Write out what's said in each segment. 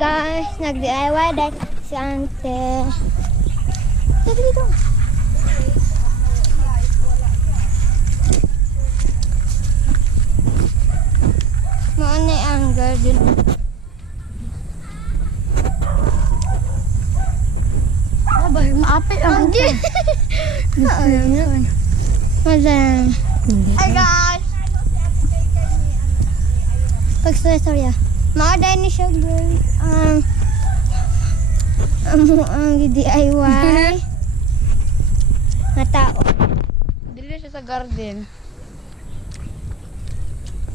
guys, nag-DIY dahil si Ante. Dito dito. Maano ang garden. Ah, bahir maapit ang. Madam. Hi guys. Pagstorya. Mga dahil ni siya guys. Um, ang ang DIY. na tao. Dili siya sa garden.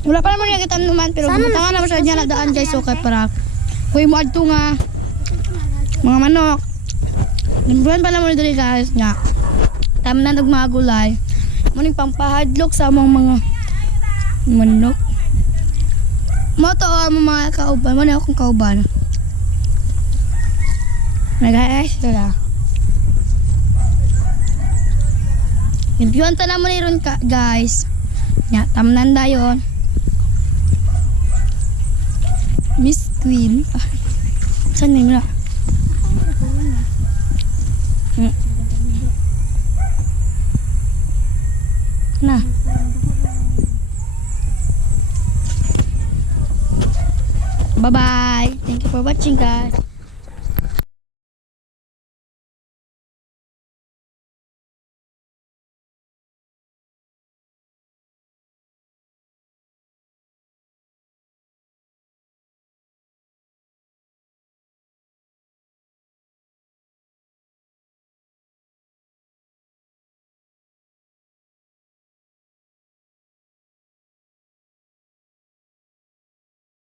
Wala pa naman nakita naman pero butangan naman siya niya na daan guys so kay para Uy mo adto nga mga manok. Nimbuhan pa naman dili guys nga. Tama na og mga gulay. Muning pampahadlok sa among mga manok. Mo to ang mga kauban, mo na akong kauban. Na guys, sila. Nimbuhan ta naman ni ron ka, guys. Nya, tamnan dayon. Miss Queen. Ah, Saan na yun? Hmm. Na. Bye-bye. Thank you for watching, guys.